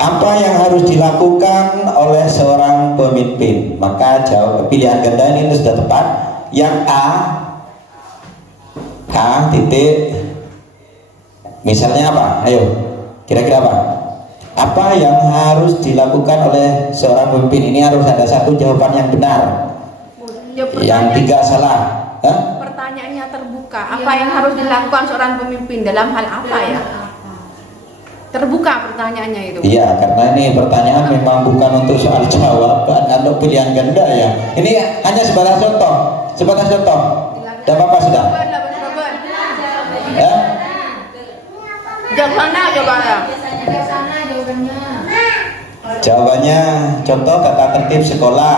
Apa yang harus dilakukan oleh seorang pemimpin? Maka jawab pilihan ganda ini sudah tepat. Yang A titik. Misalnya apa? Ayo, kira-kira apa? Apa yang harus dilakukan oleh seorang pemimpin? Ini harus ada satu jawaban yang benar. Yang tiga salah. Pertanyaannya terbuka. Apa yang harus dilakukan seorang pemimpin dalam hal apa ya? Terbuka pertanyaannya itu. Iya, karena ini pertanyaan memang bukan untuk soal jawaban atau pilihan ganda ya. Ini hanya sebatas contoh. Sebatas contoh. Tidak apa-apa sudah. Ya? Jawabannya. Jawabannya contoh kata tertib sekolah.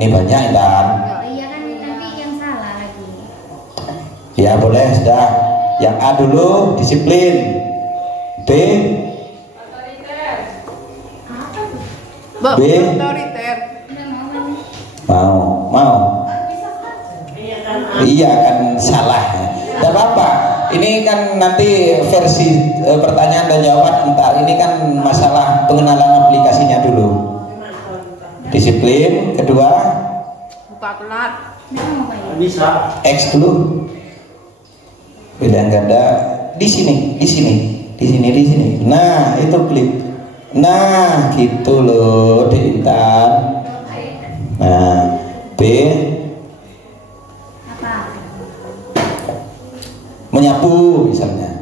Ini banyak Intan. Iya kan nanti yang salah lagi. Ya boleh sudah. Yang A dulu disiplin. B Otoriter. Mau. Iya kan salah. Tidak apa-apa. Ini kan nanti versi pertanyaan dan jawaban entar. Ini kan masalah pengenalan aplikasinya dulu. Disiplin. Kedua Buka kelas. Bisa. X dulu. Pilihan ganda di sini. Nah itu klik. Nah gitu loh Intan. Nah B Apa? menyapu misalnya.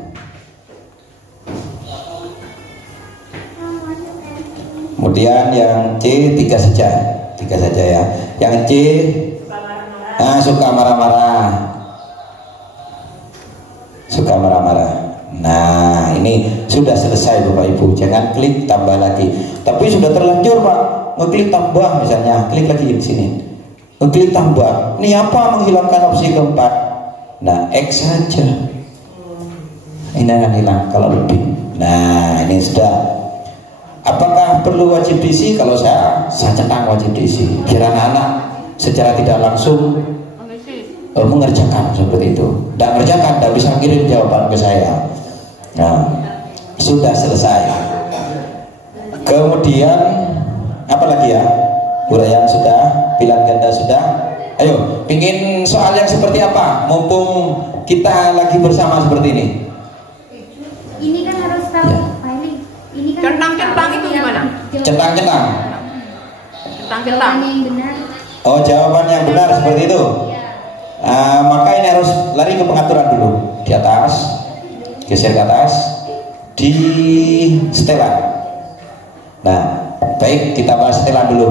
Kemudian yang C tiga saja ya. Yang C suka marah-marah. Nah ini sudah selesai Bapak Ibu. Jangan klik tambah lagi. Tapi sudah terlanjur Pak. Ngeklik tambah misalnya. Klik lagi di sini. Ngeklik tambah. Ini apa menghilangkan opsi keempat? Nah X saja. Ini akan hilang kalau lebih. Nah ini sudah. Apakah perlu wajib diisi? Kalau saya centang wajib diisi. Biar anak-anak secara tidak langsung mengerjakan seperti itu. Tidak mengerjakan, tidak bisa kirim jawaban ke saya. Nah, sudah selesai. Kemudian apa lagi ya? Uraian sudah, pilihan ganda sudah. Ayo, pingin soal yang seperti apa? Mumpung kita lagi bersama seperti ini. Ini kan harus tahu. Ya. Ini kan Centang-centang itu gimana? Centang-centang. Centang-centang. Yang benar. Oh, jawaban yang benar seperti itu. Maka ini harus lari ke pengaturan dulu. Di atas, geser ke atas, di setelan. Nah, baik, kita bahas setelan dulu.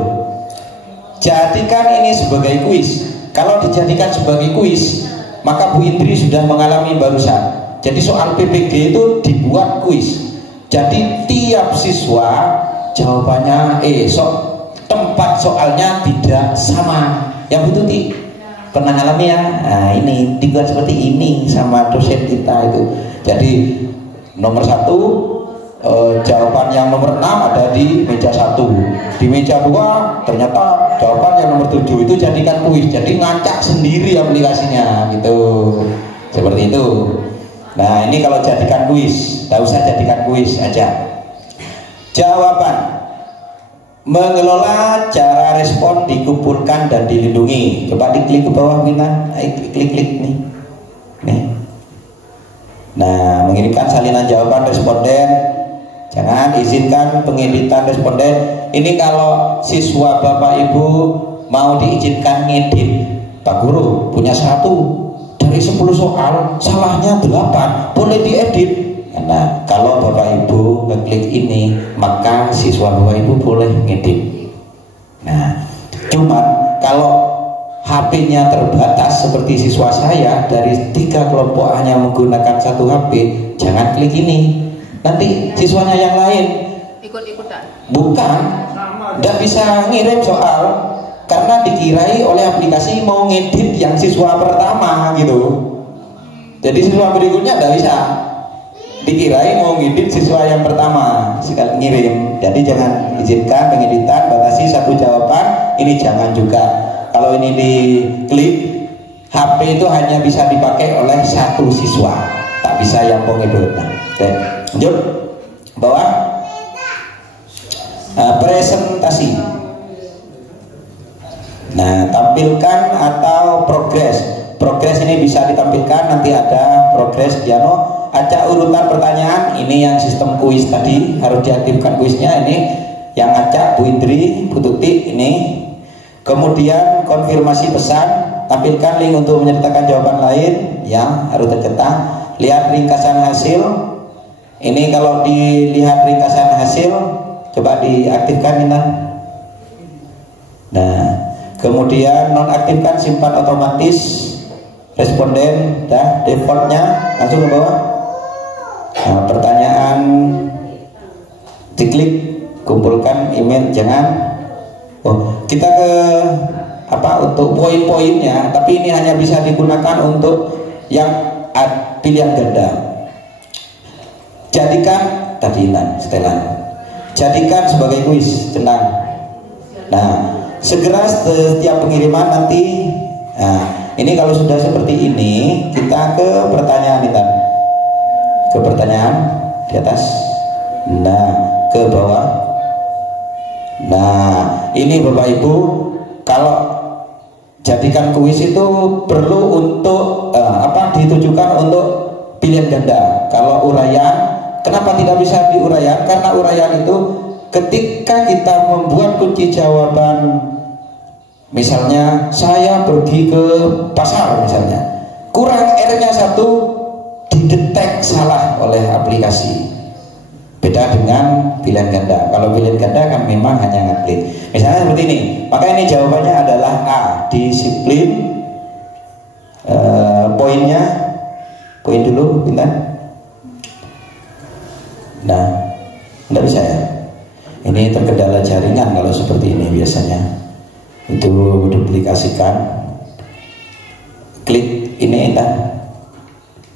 Jadikan ini sebagai kuis. Kalau dijadikan sebagai kuis, maka Bu Indri sudah mengalami barusan. Jadi soal PPG itu dibuat kuis. Jadi tiap siswa jawabannya tempat soalnya tidak sama. Yang Bu Tuti pernah alami ya? Nah ini dibuat seperti ini sama dosen kita itu. Jadi nomor 1 jawaban yang nomor 6 ada di meja 1. Di meja 2 ternyata jawaban yang nomor 7 itu jadikan kuis. Jadi ngacak sendiri aplikasinya gitu. Seperti itu. Nah ini kalau jadikan kuis, tidak usah jadikan kuis aja. Jawaban: mengelola cara respon dikumpulkan dan dilindungi. Coba diklik ke bawah kita, klik nih. Nah, mengirimkan salinan jawaban responden. Jangan izinkan pengeditan responden. Ini kalau siswa Bapak Ibu mau diizinkan ngedit, Pak Guru punya 1 dari 10 soal, salahnya 8, boleh diedit. Nah, kalau Bapak Ibu ngeklik ini, maka siswa Bapak Ibu boleh ngedit. Nah, cuman kalau HP-nya terbatas seperti siswa saya, dari 3 kelompok hanya menggunakan 1 HP, jangan klik ini. Nanti siswanya yang lain Ikut-ikutan. bukan, tidak bisa ngirim soal karena dikirai oleh aplikasi mau ngedit yang siswa pertama gitu. Jadi siswa berikutnya tidak bisa, dikirai mau ngedit siswa yang pertama sekali ngirim. Jadi jangan izinkan pengeditan, batasi 1 jawaban. Ini jangan juga. Kalau ini diklik, HP itu hanya bisa dipakai oleh 1 siswa, tak bisa yang pengedit. Nah, lanjut bawah. Presentasi. Nah, tampilkan atau progres. Progres ini bisa ditampilkan, nanti ada progres piano. Acak urutan pertanyaan, ini yang sistem kuis tadi harus diaktifkan kuisnya. Ini yang acak Bu Indri, Bu Tuti ini. Kemudian konfirmasi pesan, tampilkan link untuk menyertakan jawaban lain yang harus tercetak. Lihat ringkasan hasil. Ini kalau dilihat ringkasan hasil, coba diaktifkan ini. Nah, kemudian nonaktifkan simpan otomatis. Responden dah defaultnya langsung ke bawah. Nah, pertanyaan diklik, kumpulkan email jangan. Oh, kita ke apa untuk poin-poinnya, tapi ini hanya bisa digunakan untuk yang pilihan ganda. Jadikan tadi setelan. Jadikan sebagai kuis, tenang. Nah, segera setiap pengiriman nanti. Nah, ini kalau sudah seperti ini, kita ke pertanyaan ini, ke pertanyaan di atas. Nah, ke bawah. Nah, ini Bapak Ibu, kalau jadikan kuis itu perlu untuk ditujukan untuk pilihan ganda. Kalau uraian, kenapa tidak bisa diuraian? Karena uraian itu ketika kita membuat kunci jawaban. Misalnya saya pergi ke pasar misalnya, kurang R-nya 1, didetek salah oleh aplikasi. Beda dengan pilihan ganda. Kalau pilihan ganda kan memang hanya ngeklik. Misalnya seperti ini, maka ini jawabannya adalah A, disiplin. Poin dulu bintang. Nah, tidak bisa ya. Ini terkendala jaringan kalau seperti ini biasanya. Itu duplikasikan, klik ini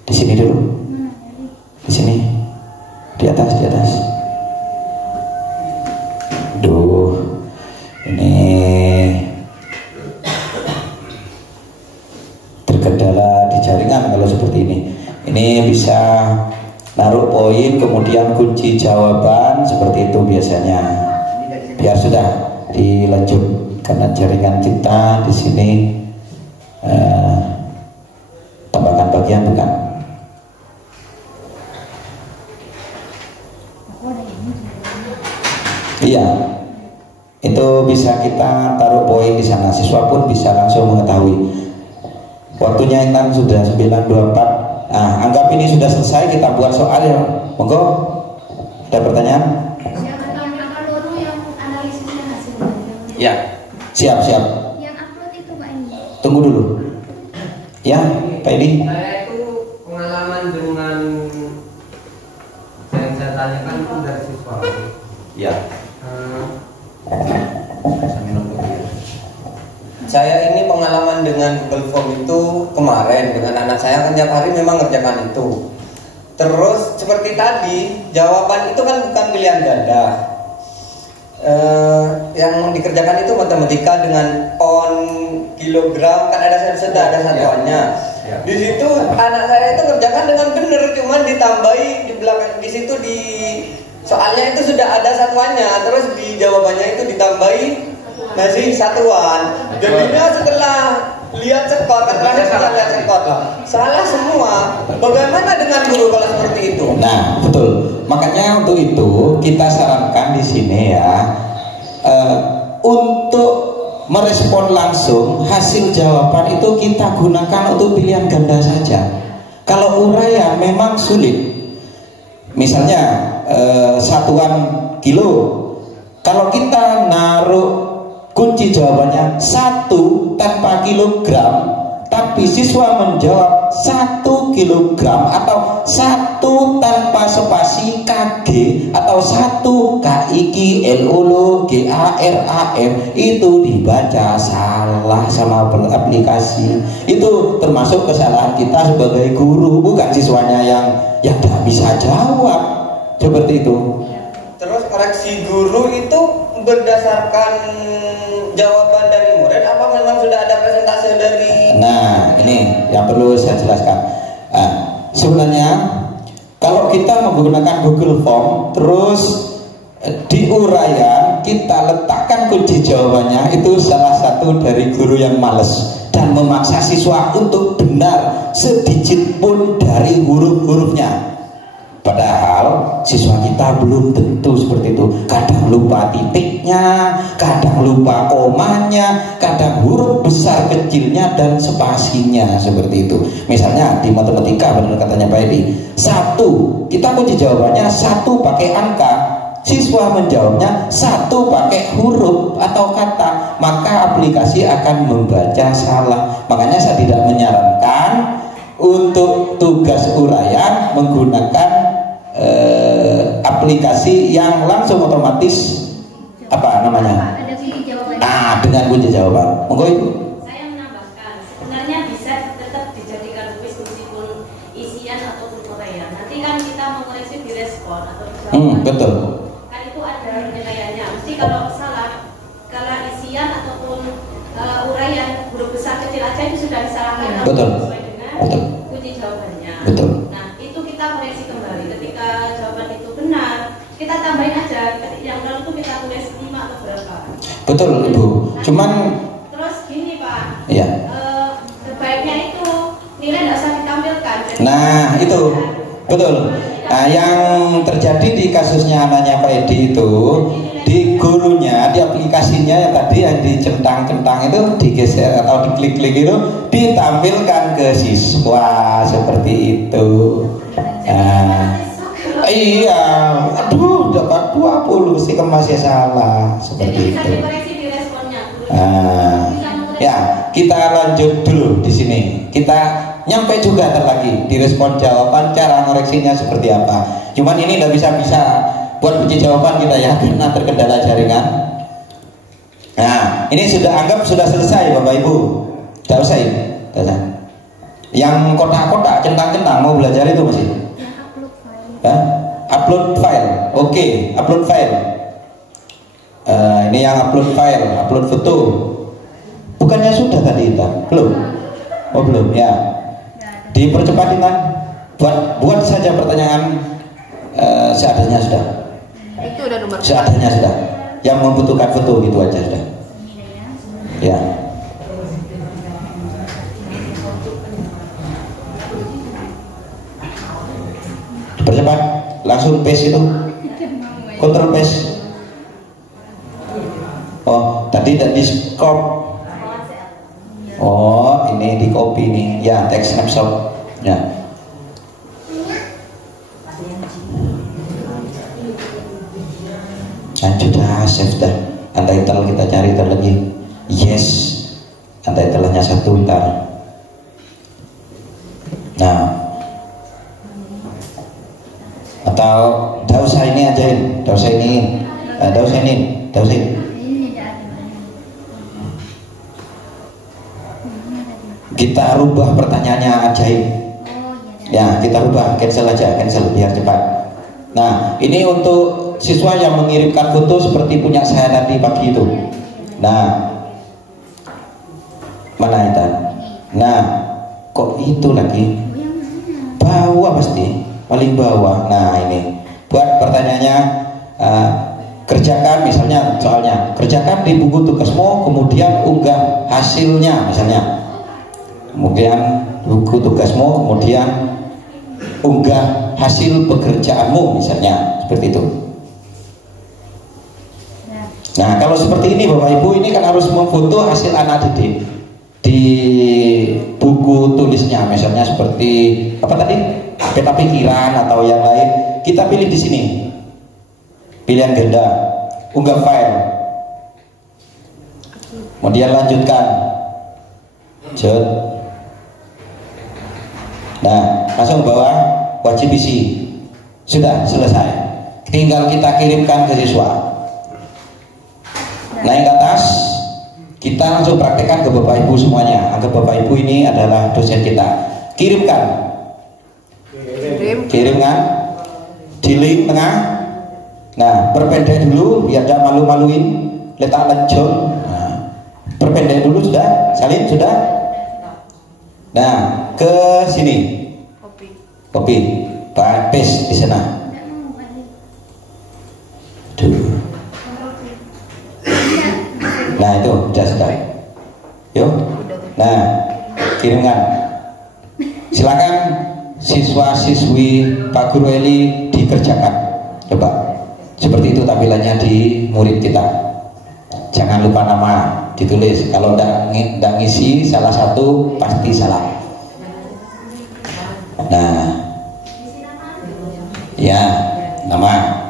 di sini dulu, di sini, di atas. Duh, ini terkendala di jaringan kalau seperti ini. Ini bisa naruh poin, kemudian kunci jawaban seperti itu biasanya. Biar sudah dilanjut. Karena jaringan kita di sini tambahkan bagian bukan. Iya, itu bisa kita taruh poin di sana. Siswa pun bisa langsung mengetahui. Waktunya Intan sudah 9.24. Nah, anggap ini sudah selesai, kita buat soal ya. Monggo, ada pertanyaan? Ya. Siap. Yang upload itu Pak ini. Tunggu dulu. Ya, Pak Edi. Saya itu pengalaman dengan yang saya tanyakan itu dari siswa. Ya. Saya ini pengalaman dengan Google Form itu kemarin dengan anak saya kan tiap hari memang ngerjakan itu. Terus seperti tadi jawaban itu kan bukan pilihan ganda. Yang dikerjakan itu matematika dengan on, kilogram, kan ada satuannya. Ya. Di situ anak saya itu kerjakan dengan benar, cuman ditambahi di belakang di situ di soalnya itu sudah ada satuannya, terus di jawabannya itu ditambahi masih satuan. Jadinya setelah lihat skor, kan terakhir kita lihat skor lah, salah semua. Bagaimana dengan guru kalau seperti itu? Nah, betul. Makanya untuk itu kita sarankan di sini ya, untuk merespon langsung hasil jawaban itu kita gunakan untuk pilihan ganda saja. Kalau uraian memang sulit. Misalnya satuan kilo, kalau kita naruh kunci jawabannya 1 tanpa kilogram, tapi siswa menjawab 1 kilogram atau 1 tanpa spasi KG atau 1 KIK LOLO GARAM, itu dibaca salah sama aplikasi. Itu termasuk kesalahan kita sebagai guru, bukan siswanya yang tidak bisa jawab seperti itu. Terus koreksi guru itu berdasarkan jawaban dari murid apa memang sudah ada presentase dari? Nah, ini yang perlu saya jelaskan. Sebenarnya kalau kita menggunakan Google Form terus diuraian kita letakkan kunci jawabannya itu salah satu dari guru yang males dan memaksa siswa untuk benar sedikit pun dari huruf-hurufnya. Padahal siswa kita belum tentu seperti itu. Kadang lupa titiknya, kadang lupa komanya, kadang huruf besar kecilnya dan spasinya seperti itu. Misalnya di matematika, benar katanya Pak Edi, 1 kita kunci jawabannya 1 pakai angka, siswa menjawabnya 1 pakai huruf atau kata, maka aplikasi akan membaca salah. Makanya saya tidak menyarankan untuk tugas uraian menggunakan aplikasi yang langsung otomatis apa namanya? Ada kunci jawaban. Dengan kunci jawaban. Monggo Ibu. Saya menambahkan, sebenarnya bisa tetap dijadikan kuis meskipun isian ataupun uraian. Nanti kan kita mengoreksi di respon atau di jawaban. Betul. Kan itu ada penilaiannya. Mesti kalau salah, kalau isian ataupun uraian huruf besar kecil aja itu sudah disalahkan. Betul. Sesuai dengan Betul. kunci jawabannya. Betul. Nah, itu kita koreksi kembali. Ketika jawaban itu benar, kita tambahin aja. Yang lalu itu kita tulis 5 atau berapa. Betul Ibu. Cuman Terus gini Pak. Iya. Sebaiknya itu nilai tidak usah ditampilkan. Nah itu betul. Nah yang terjadi di kasusnya anaknya Pak Edi itu, di gurunya, di aplikasinya yang tadi yang dicentang-centang itu digeser atau diklik-klik itu ditampilkan ke siswa seperti itu. Nah, iya, aduh dapat 20 sih masih salah seperti Jadi bisa itu. dikoreksi di responnya. Ya, kita lanjut dulu di sini. Kita nyampe juga lagi di respon jawaban, cara ngoreksinya seperti apa. Cuman ini tidak bisa buat kunci jawaban kita ya, karena terkendala jaringan. Nah, ini anggap sudah selesai Bapak Ibu. Tidak usah ini. Yang kotak-kotak, centang-centang mau belajar itu masih? Yang upload file. Ya? Upload file. Oke, upload file. Ini yang upload file, upload foto. Bukannya sudah tadi Intan? Belum? Oh belum ya. Dipercepat Intan. Buat saja pertanyaan seadanya sudah. Itu udah nomor. Seadanya sudah. Yang membutuhkan foto gitu aja sudah. Ya. Percepat, langsung paste itu. Control paste. Oh, tadi di copy. Oh, ini di copy nih. Ya, text snapshot. Ya. Dan sudah save dah. Untitled kita cari lagi. Yes. Untitled-nya 1 ntar. Nah. Atau tidak usah ini aja, tidak usah ini. Tidak usah ini. Tidak usah ini. Kita rubah pertanyaannya ajaib. Ya, kita rubah, cancel aja, cancel biar cepat. Nah, ini untuk siswa yang mengirimkan foto seperti punya saya tadi pagi itu. Nah, mana itu? Nah, kok itu lagi? Bawah pasti, paling bawah. Nah, ini buat pertanyaannya. Kerjakan misalnya soalnya, kerjakan di buku tugasmu, kemudian unggah hasilnya misalnya. Kemudian buku tugasmu, kemudian unggah hasil pekerjaanmu misalnya, seperti itu. Nah, kalau seperti ini Bapak Ibu, ini kan harus memfoto hasil anak didik di buku tulisnya, misalnya seperti apa tadi, peta pikiran atau yang lain. Kita pilih di sini, pilihan ganda, unggah file, kemudian lanjutkan, nah langsung bawah wajib isi. Sudah selesai, tinggal kita kirimkan ke siswa. Naik ke atas, kita langsung praktekkan ke Bapak Ibu semuanya. Anggap Bapak Ibu ini adalah dosen kita. Kirimkan, kirimkan di link tengah. Nah, perpendek dulu biar tidak malu-maluin. Letak lanjut. Nah, perpendek dulu sudah, salin sudah. Nah, ke sini. Copy. Paste di sana. Tuh. kirimkan. Silakan siswa-siswi Pak Guru Eli dikerjakan. Coba seperti itu tampilannya di murid kita. Jangan lupa nama ditulis. Kalau tidak ngisi salah satu pasti salah. Nah, ya nama.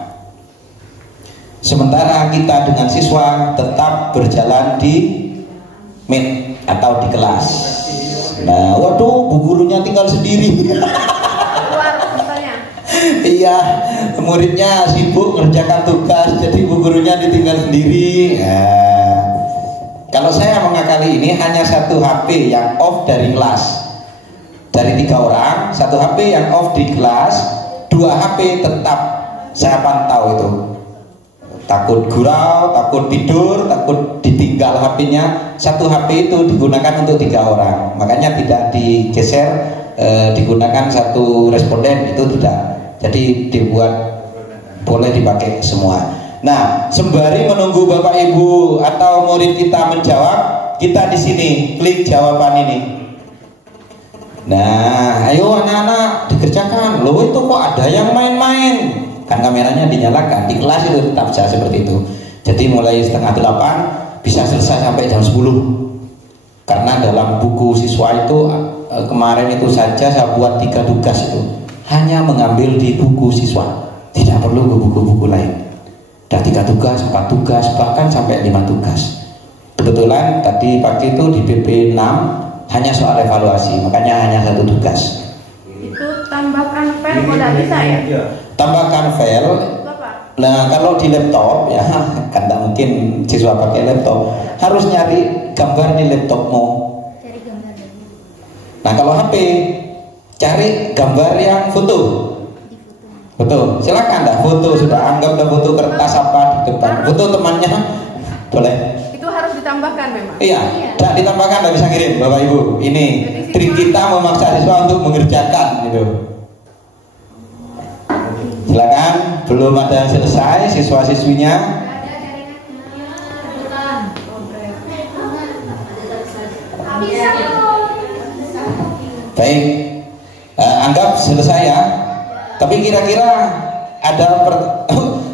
Sementara kita dengan siswa tetap berjalan di meet atau di kelas. Nah, waduh, bu gurunya tinggal sendiri. Keluar misalnya. Iya, muridnya sibuk ngerjakan tugas, jadi bu gurunya ditinggal sendiri. Nah, kalau saya mengakali ini hanya satu HP yang off dari kelas. Dari 3 orang, satu HP yang off di kelas, 2 HP tetap saya pantau itu. Takut gurau, takut tidur, takut ditinggal HP-nya. Satu HP itu digunakan untuk 3 orang. Makanya tidak digeser, digunakan satu responden, itu tidak. Jadi dibuat boleh dipakai semua. Nah, sembari menunggu Bapak Ibu atau murid kita menjawab, kita di sini klik jawaban ini. Nah, ayo anak-anak dikerjakan. Loh, itu kok ada yang main-main? Kan kameranya dinyalakan. Di kelas itu tetap bisa seperti itu. Jadi mulai 7:30 bisa selesai sampai jam 10. Karena dalam buku siswa itu kemarin itu saja saya buat 3 tugas itu. Hanya mengambil di buku siswa. Tidak perlu ke buku-buku lain. Ada 3 tugas, 4 tugas, bahkan sampai 5 tugas. Kebetulan tadi pagi itu di BP 6 hanya soal evaluasi, makanya hanya 1 tugas. Itu tambahkan file kok tidak bisa ya? Tambahkan file. Nah, kalau di laptop ya kan tidak mungkin siswa pakai laptop, harus nyari gambar di laptopmu. Cari gambar dulu. Nah, kalau HP cari gambar yang foto. Foto, silakan dah foto, sudah anggap dah foto kertas apa di depan, foto temannya boleh. Itu harus ditambahkan memang. Iya, tidak ditambahkan tidak bisa kirim Bapak Ibu. Ini trik kita memaksa siswa untuk mengerjakan gitu. Silakan, belum ada yang selesai siswa-siswinya. Baik, anggap selesai ya. Tapi kira-kira ada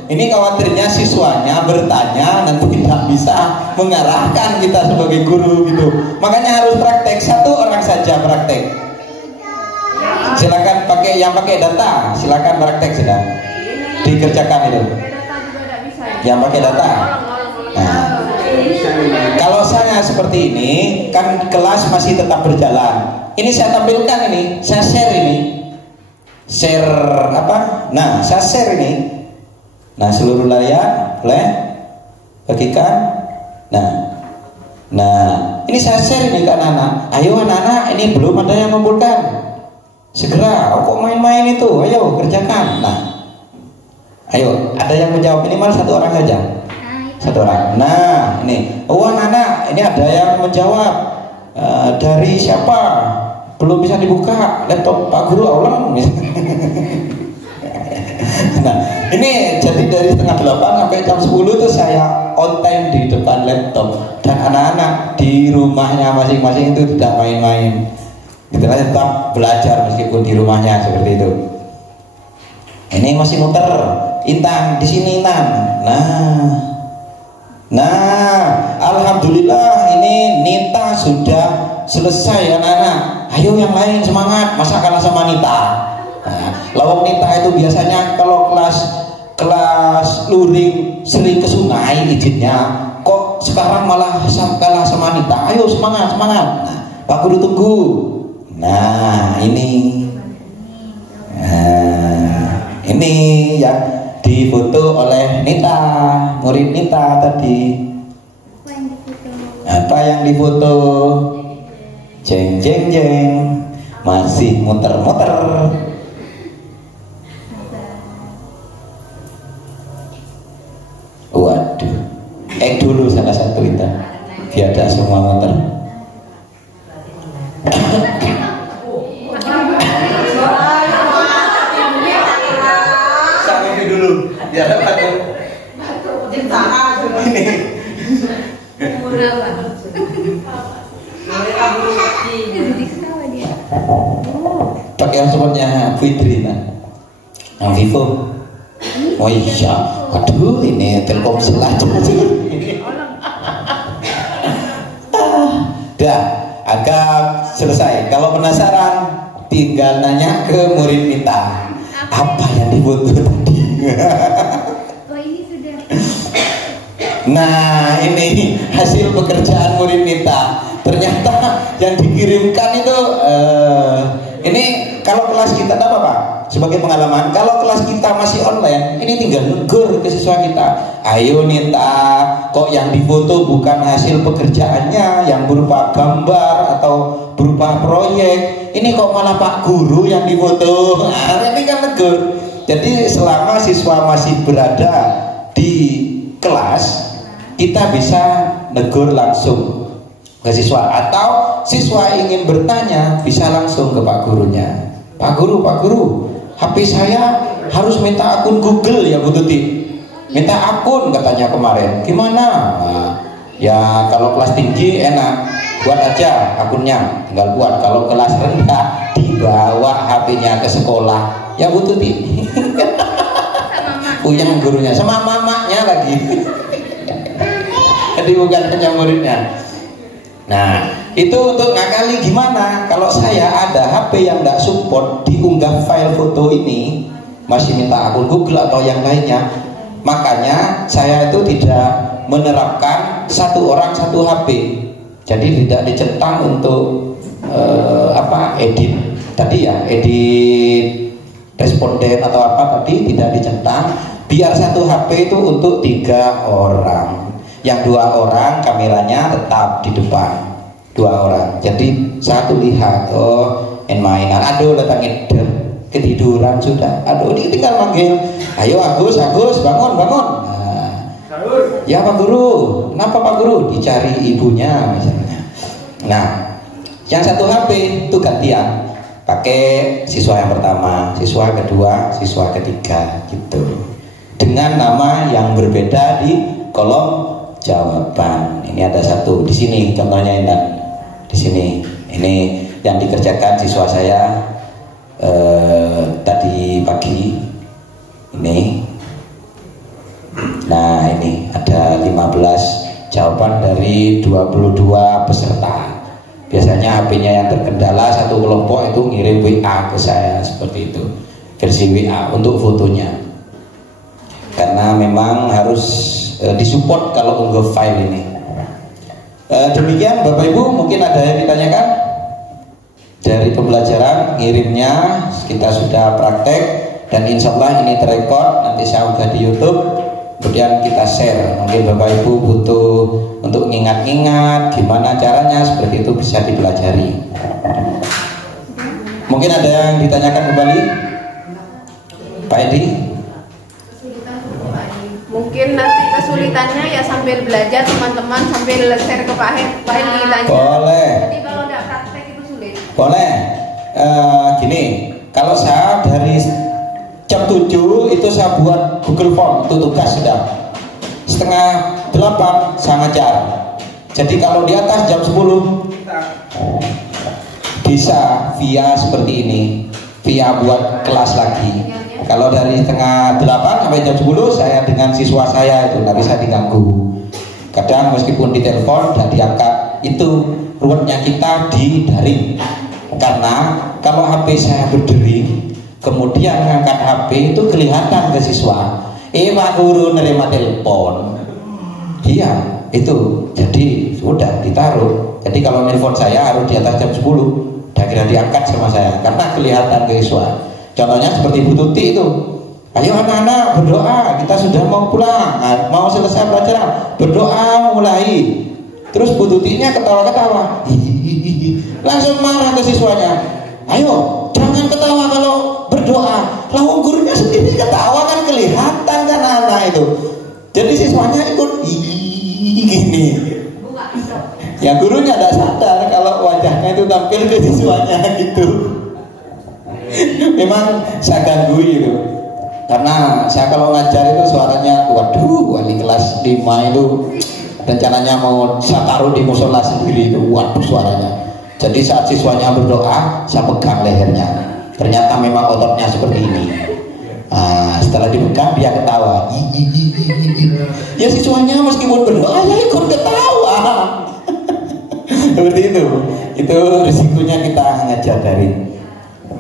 ini khawatirnya siswanya bertanya nanti tidak bisa mengarahkan kita sebagai guru gitu. Makanya harus praktek, 1 orang saja praktek. Silakan pakai yang pakai data, silakan praktek sudah. Dikerjakan itu. Yang pakai data. Nah, kalau saya seperti ini kan kelas masih tetap berjalan. Ini saya tampilkan ini, saya share ini. Share apa? Nah, saya share ini. Nah, seluruh layar boleh bagikan. Nah, ini saya share ini ke anak-anak. Ayo anak-anak, ini belum ada yang mengumpulkan. Segera, kok main-main itu? Ayo kerjakan. Nah, ayo, ada yang menjawab minimal 1 orang saja. 1 orang. Nah, ini, oh anak-anak, ini ada yang menjawab. Dari siapa? Belum bisa dibuka laptop Pak Guru Allah. Nah, ini jadi dari 7:30 sampai jam 10 itu saya on time di depan laptop. Dan anak-anak di rumahnya masing-masing itu tidak main-main. Kita tetap belajar meskipun di rumahnya seperti itu. Ini masih muter. Intan, di sini Intan. Nah, alhamdulillah ini Nita sudah selesai anak-anak. Ayo yang lain semangat, masa kalah sama Nita. Nah, lawak Nita itu biasanya kalau kelas luring sering ke sungai izinnya. Kok sekarang malah kalah sama Nita? Ayo semangat. Nah, Pak Guru tunggu. Nah, ini yang difoto oleh Nita, murid Nita tadi. Apa yang difoto? Jeng jeng jeng, masih muter-muter. Waduh, dulu salah satu itu, biar ada semua muter. Sampai dulu, biar dapat ini. Murah banget. Pakai hotspotnya Fitri yang Vivo. Oh iya, aduh ini Telkomsel aja. Dah, agak selesai. Kalau penasaran, tinggal nanya ke murid kita apa yang dibutuh tadi. Oh ini sudah. Nah ini hasil pekerjaan murid kita. Ternyata yang dikirimkan itu ini kalau kelas kita apa Pak? Sebagai pengalaman, kalau kelas kita masih online, ini tinggal negur ke siswa kita. Ayo Nita, kok yang difoto bukan hasil pekerjaannya yang berupa gambar atau berupa proyek. Ini kok malah Pak Guru yang difoto. Nah, ini kan negur. Jadi selama siswa masih berada di kelas, kita bisa negur langsung ke siswa. Atau siswa ingin bertanya, bisa langsung ke Pak Gurunya. Pak Guru, HP saya harus minta akun Google ya Bu Tuti. Minta akun katanya kemarin. Gimana? Nah, ya kalau kelas tinggi enak, buat aja akunnya, tinggal buat. Kalau kelas rendah dibawa HP-nya ke sekolah. Ya Bu Tuti. Punya gurunya sama mamanya lagi. Jadi bukan hanya muridnya. Nah, itu untuk ngakali gimana kalau saya ada HP yang nggak support diunggah file foto ini, masih minta akun Google atau yang lainnya. Makanya saya itu tidak menerapkan satu orang satu HP. Jadi tidak dicentang untuk edit tadi ya, edit responden atau apa tadi tidak dicentang. Biar satu HP itu untuk 3 orang. Yang 2 orang kameranya tetap di depan, 2 orang. Jadi satu lihat, oh mainan, aduh datangin ketiduran sudah, aduh dia tinggal manggil, ayo Agus bangun. Nah, ya Pak Guru, kenapa Pak Guru? Dicari ibunya misalnya. Nah, yang satu HP itu gantian, pakai siswa yang pertama, siswa kedua, siswa ketiga gitu, dengan nama yang berbeda di kolom jawaban. Ini ada satu di sini contohnya Indah. Di sini ini yang dikerjakan siswa saya tadi pagi ini. Nah ini ada 15 jawaban dari 22 peserta. Biasanya HP-nya yang terkendala satu kelompok itu ngirim WA ke saya seperti itu, versi WA untuk fotonya. Karena memang harus disupport kalau unggah file ini. Demikian Bapak Ibu, mungkin ada yang ditanyakan dari pembelajaran ngirimnya. Kita sudah praktek dan insya Allah ini terekod, nanti saya unggah di YouTube, kemudian kita share. Mungkin Bapak Ibu butuh untuk ngingat-ngingat gimana caranya, seperti itu bisa dipelajari. Mungkin ada yang ditanyakan kembali Pak Edi? Mungkin nanti kesulitannya ya sambil belajar teman-teman, sambil share ke Pak Edi tanya. Boleh. Jadi kalau udah praktek itu sulit. Boleh. Gini, kalau saya dari jam 7 itu saya buat Google Form, itu tugas sudah. 7:30 saya ngajar. Jadi kalau di atas jam 10 bisa via seperti ini, via buat kelas lagi. Kalau dari 7:30 sampai jam 10 saya dengan siswa saya itu nggak bisa diganggu. Kadang meskipun ditelepon dan diangkat, itu ruwetnya kita di daring. Karena kalau HP saya berdering, kemudian ngangkat HP itu kelihatan ke siswa. Pak Guru nerima telepon. Iya, itu. Jadi sudah ditaruh. Jadi kalau telepon saya harus di atas jam 10, dan kira diangkat sama saya karena kelihatan ke siswa. Contohnya seperti Bu Tuti itu, ayo anak-anak berdoa, kita sudah mau pulang, mau selesai pelajaran, berdoa mulai. Terus Bu Tutinya ketawa-ketawa, langsung marah ke siswanya, ayo jangan ketawa kalau berdoa. Lalu gurunya sendiri ketawa kan kelihatan kan anak itu. Jadi siswanya ikut gini. Ya gurunya tidak sadar kalau wajahnya itu tampil ke siswanya gitu. Memang saya ganggu itu, karena saya kalau ngajar itu suaranya, waduh, wali kelas 5 itu rencananya mau saya taruh di musola sendiri itu, waduh suaranya. Jadi saat siswanya berdoa, saya pegang lehernya. Ternyata memang ototnya seperti ini. Nah, setelah dipegang dia ketawa. Ya siswanya meskipun berdoa ya ikut ketawa. Seperti itu. Itu risikonya kita ngajar dari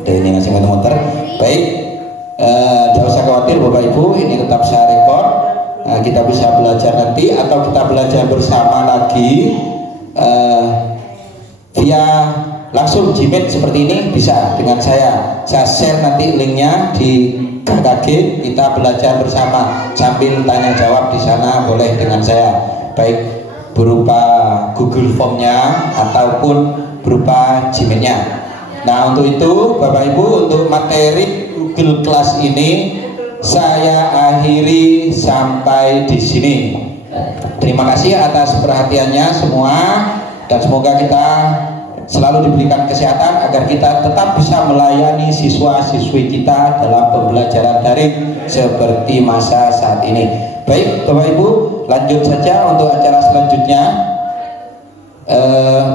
ini ngasih motor. Baik, tidak usah khawatir Bapak Ibu, ini tetap saya rekod. Kita bisa belajar nanti atau kita belajar bersama lagi via langsung Gmail seperti ini bisa dengan saya share nanti linknya di KKG. Kita belajar bersama sambil tanya jawab di sana boleh dengan saya, baik berupa Google Formnya ataupun berupa Gmailnya. Nah untuk itu Bapak Ibu, untuk materi Google Class ini saya akhiri sampai di sini. Terima kasih atas perhatiannya semua dan semoga kita selalu diberikan kesehatan agar kita tetap bisa melayani siswa-siswi kita dalam pembelajaran daring seperti masa saat ini. Baik Bapak Ibu, lanjut saja untuk acara selanjutnya.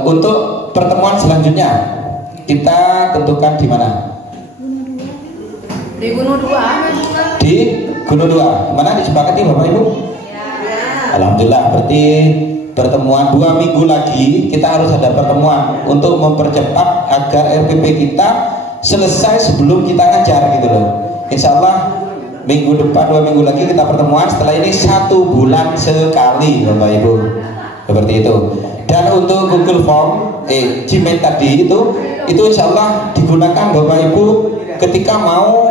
Untuk pertemuan selanjutnya kita tentukan di mana? Di Gunung Dua. Di Gunung Dua. Mana disepakati Bapak Ibu? Ya. Alhamdulillah, berarti pertemuan 2 minggu lagi kita harus ada pertemuan untuk mempercepat agar RPP kita selesai sebelum kita ngajar gitu loh. Insya Allah minggu depan 2 minggu lagi kita pertemuan. Setelah ini 1 bulan sekali Bapak Ibu, seperti itu. Dan untuk Google Form Gmail tadi itu insya Allah digunakan Bapak Ibu ketika mau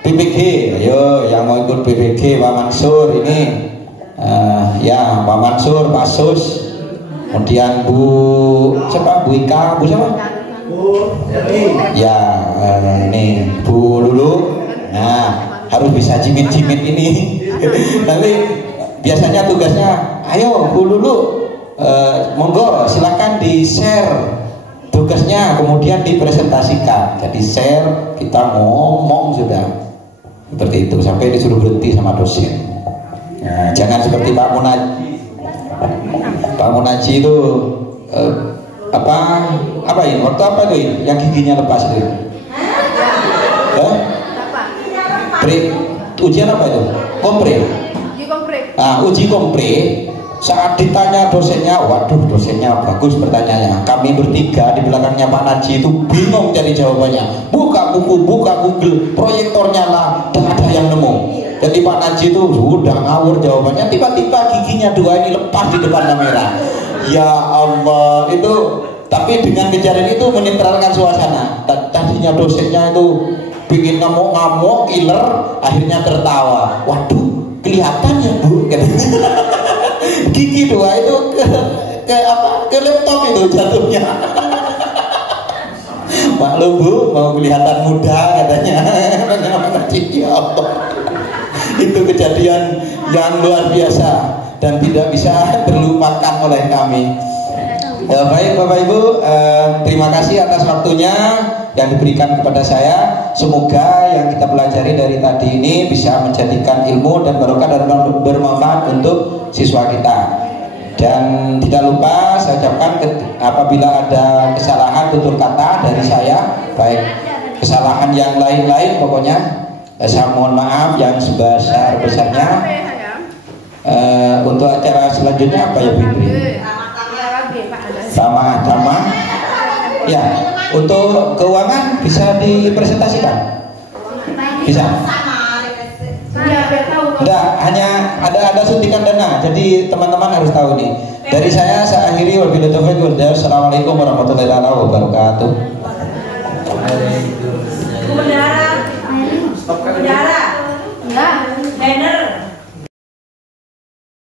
PPG. Ayo yang mau ikut PPG Pak Mansur ini ya Pak Mansur, Pak Sus, kemudian Bu siapa? Bu Ika, Bu siapa? Ya ini Bu Lulu. Nah harus bisa jimit-jimit ini. Nanti biasanya tugasnya, ayo Bu Lulu, monggo silakan di share tugasnya kemudian dipresentasikan. Jadi share, kita ngomong sudah seperti itu sampai disuruh berhenti sama dosen. Nah, jangan seperti Pak Munaji. Pak Munaji itu apa ini? Waktu apa itu ini? Yang giginya lepas itu? Ujian apa itu? Kompre. Uji kompre. Uji kompre. Saat ditanya dosennya, waduh dosennya bagus pertanyaannya. Kami bertiga di belakangnya Pak Naji itu bingung cari jawabannya. Buka buku, buka Google, proyektornya lah, dan ada yang nemu. Jadi Pak Naji itu sudah ngawur jawabannya. Tiba-tiba giginya 2 ini lepas di depan kamera. Ya Allah, itu tapi dengan kejadian itu menetralkan suasana. Tadinya dosennya itu bikin ngamuk-ngamuk, iler, akhirnya tertawa. Waduh, kelihatan ya Bu, gigi 2 itu ke laptop itu jatuhnya. Maklum Bu, mau kelihatan muda katanya. Ya Allah, itu kejadian yang luar biasa dan tidak bisa terlupakan oleh kami. Baik Bapak Ibu, terima kasih atas waktunya yang diberikan kepada saya. Semoga yang kita pelajari dari tadi ini bisa menjadikan ilmu dan barokah dan bermanfaat untuk siswa kita. Dan tidak lupa saya ucapkan apabila ada kesalahan tutur kata dari saya, baik kesalahan yang lain-lain pokoknya saya mohon maaf yang sebesar-besarnya. Untuk acara selanjutnya apa ya Bu Indri? Sama-sama. Ya, untuk keuangan bisa dipresentasikan? Bisa? Enggak, hanya ada suntikan dana. Jadi teman-teman harus tahu nih. Dari saya akhiri wabillahi taufiq wal hidayah. Assalamualaikum warahmatullahi wabarakatuh. Bendara.